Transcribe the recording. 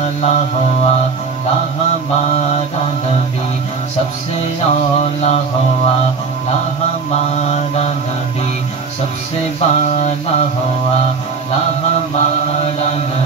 بالا ہوا لا ہمارا نبی سب سے اولا ہوا لا ہمارا نبی سب سے بالا ہوا لا ہمارا نبی